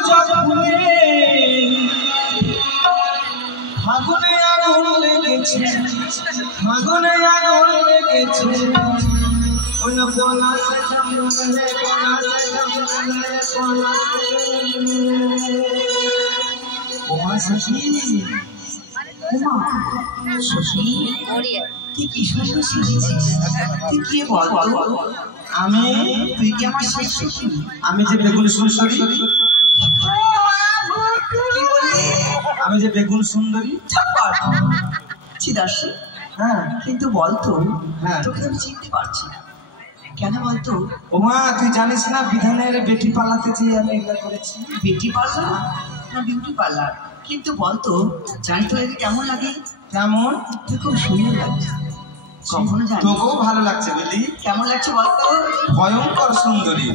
job ফুলে ফাগুনে আগুন লেগেছে ফাগুনে আগুন লেগেছে ওনা পোনা সে জমনে পোনা সে জমনে পোনা ওমা সখী ওমা সখী তুই কি সুন্দর শিখেছিস তুই কি বল আমি তুই কি আমার শেষ সখী আমি যে বেগুন সুন্দরী আমি যে বেগুন সুন্দরী চিদাসী হ্যাঁ কিন্তু বলতো হ্যাঁ তোকে আমি চিনতে পারছি না কেন বলতো ওমা তুই জানিস না বিধানের বেটি পাল্লাতে যে আমি এগুলা করেছি বেটি পাল্লা না বিউটি পার্লার কিন্তু বলতো জানি তো একে কেমন লাগে কেমন তুই খুব সুন্দর লাগছে কখনো জানি তোকেও ভালো লাগছে বুঝলি কেমন লাগছে বলতো ভয়ঙ্কর সুন্দরী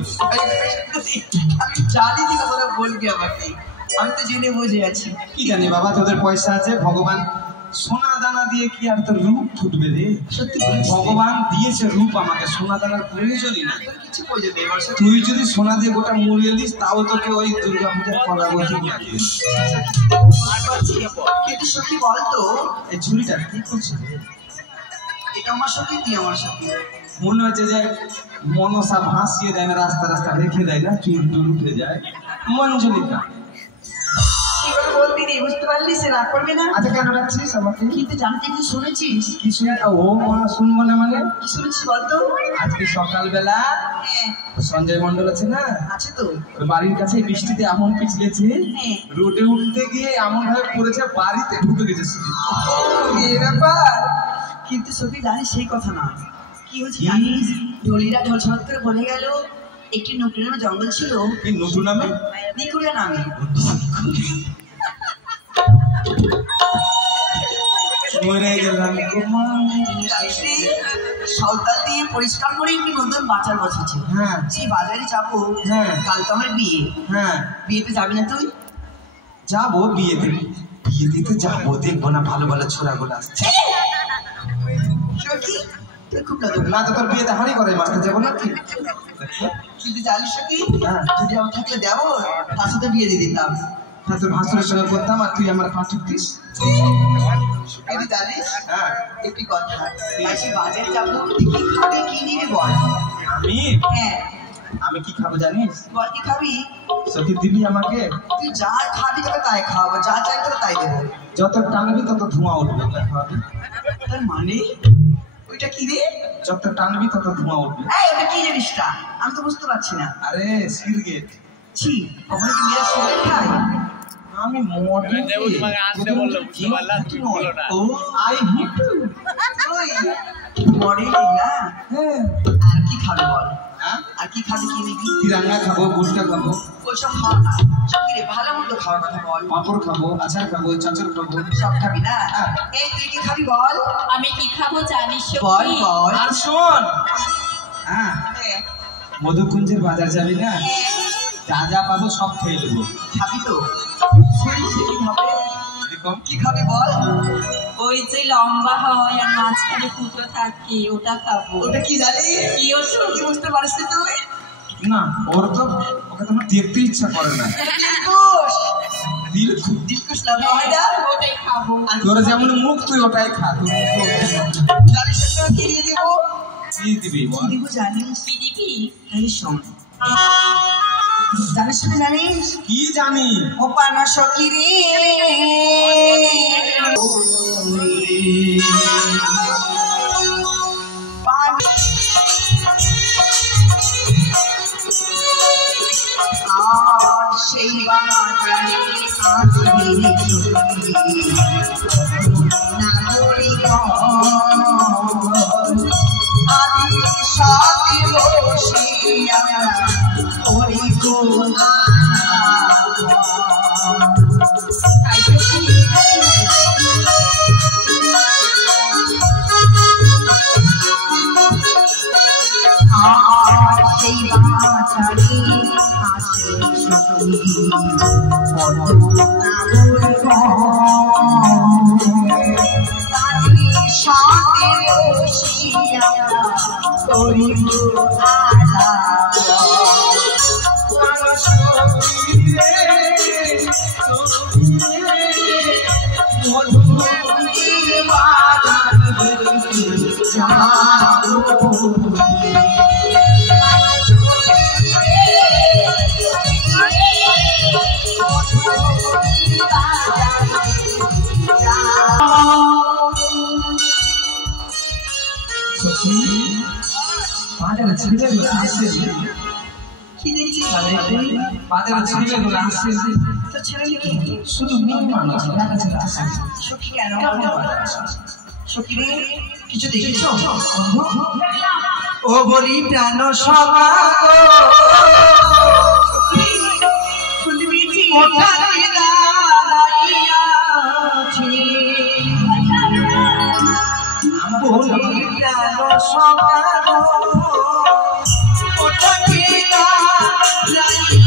আমি জানি তুই কথা বলবি আমাকে আমি তো জেনে বুঝে আছি কি জানি বাবা তোদের পয়সা আছে ভগবান সোনা দানা দিয়ে কি আর তোর রূপ ফুটবে রে সত্যি ভগবান দিয়েছে রূপ আমাকে সোনা দানার প্রয়োজনই না কিছু প্রয়োজন নেই তুই যদি সোনা দিয়ে গোটা মুড়িয়ে দিস তাও তোকে ওই দুর্গা পূজার কলাবতী লাগে কিন্তু সত্যি বলতো এই ঝুড়িটা ঠিক করছে এটা আমার সাথে তুই আমার সাথে মনে হচ্ছে যে মনসা ভাসিয়ে দেয় না রাস্তা রাস্তা রেখে দেয় না চুল টুল উঠে যায় মঞ্জুলিকা বলবি রে বুঝতে পারলি সে রাগ করবে না আচ্ছা কেন রাখছিস আমাকে কিন্তু জানতে কিছু শুনেছিস কি শুনে ও মা শুনবো না মানে কি শুনেছিস বলতো আজকে সকালবেলা সঞ্জয় মন্ডল আছে না আছে তো ওর বাড়ির কাছে বৃষ্টিতে এমন পিছলেছে রোডে উঠতে গিয়ে এমন ভাবে পড়েছে বাড়িতে ঢুকে গেছে এই ব্যাপার কিন্তু সত্যি জানিস সেই কথা না কি হয়েছে জানিস ঢলিরা ঢলছল করে বলে গেল একটি নতুন নামে জঙ্গল ছিল এই নতুন নামে নিকুড়িয়া নামে সাঁওতাল দিয়ে পরিষ্কার করে একটি নতুন বাজার বসেছে হ্যাঁ সেই বাজারে যাবো হ্যাঁ কাল তো আমার বিয়ে হ্যাঁ বিয়েতে যাবি না তুই যাবো বিয়েতে বিয়েতে যাবো দেখবো না ভালো ভালো ছোড়াগুলো আসছে খুব না তো তোর বিয়েতে হাঁড়ি করে মাছটা যাবো না কিন্তু জানিস কি যদি আমার থাকলে দেবো তার সাথে বিয়ে দিয়ে দিতাম হ্যাঁ তোর ভাসুরের সঙ্গে করতাম আর তুই আমার পা ঠুকতিস জানিস একটি কথা বাজারে যাবো কি খাবে কি নিবি বল আমি হ্যাঁ আমি কি খাবো জানিস বল কি খাবি সত্যি দিবি আমাকে তুই যা খাবি তোকে তাই খাওয়াবো যা চাই তোকে তাই দেবো যত টানবি তত ধোঁয়া উঠবে খাওয়াবি তার মানে ওইটা কি রে যত টানবি তত ধোঁয়া উঠবে ওটা কি জিনিসটা আমি তো বুঝতে পারছি না আরে সিগারেট ছি কখনো কি মেয়েরা সিগারেট খায় আমি মডেল দেব তোমাকে আসতে বললো বুঝতে পারলা তুমি বলো না ও আই হিট ওই মডেলিং না হ্যাঁ আর কি খাবে বল হ্যাঁ আর কি খাবে কি নিবি তিরাঙ্গা খাবো গুড়টা খাবো ওইসব খাও না চকিরে ভালো মন্দ খাওয়ার কথা বল পাপড় খাবো আচার খাবো চাচর খাবো সব খাবি না এই তুই কি খাবি বল আমি কি খাবো জানিস বল বল আর শোন হ্যাঁ মধুকুঞ্জের বাজার যাবি না যা যা পাবো সব খেয়ে নেবো খাবি তো কি খাবি বল ওই যে লম্বা হয় আর মাঝখানে ফুটো থাকে ওটা খাবো ওটা কি জানি কি ওর কি বুঝতে পারছিস তুই না ওর তো ওকে তো দেখতে ইচ্ছা করে না দিলকুশ না ভাইরা ওটাই খাবো তোর যেমন মুখ তুই ওটাই খা জানিস না কি দিয়ে দেব কি দিবি বল দিব জানিস কি দিবি এই শোন জানিস কি জানিস কি জানি ও পানা সখী রে সেই বাজারে আমি সাথে বসিয়া ওরে গো সেই বাজারে আসে সকলে সাথে বসিয়া করিব আলাপ আসছে কি দেখছি বাজারে ছেলেগুলো আসছে তো ছেলে কি শুধু মেয়ে মানুষ দেখা যাচ্ছে সখী কেন সখী রে কিছু দেখেছো ও বলি প্রাণ সমাগ ওঠানে দাঁড়াইয়াছি বলি প্রাণ সমাগ ওঠানে দাঁড়াইয়াছি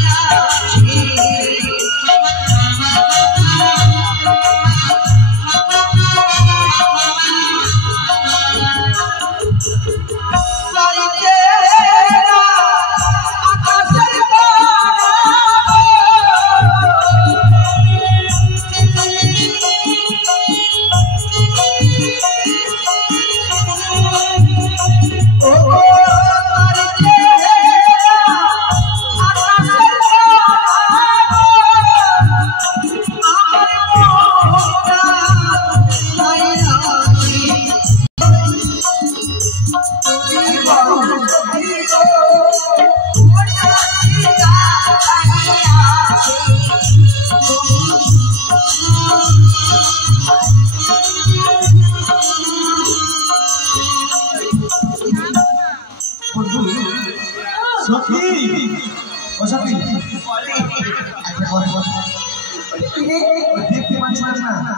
দেখতে পাচ্ছি না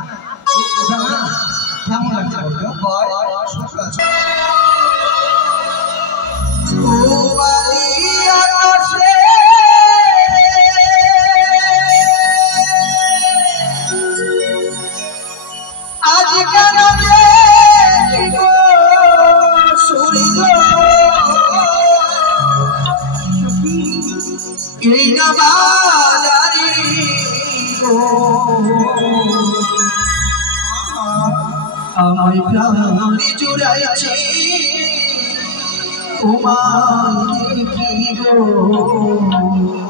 ওটা না কেমন লাগছে আজ কেন এই না বাজারে আমায় প্রাণে জুড়াইছে তোমার কি গো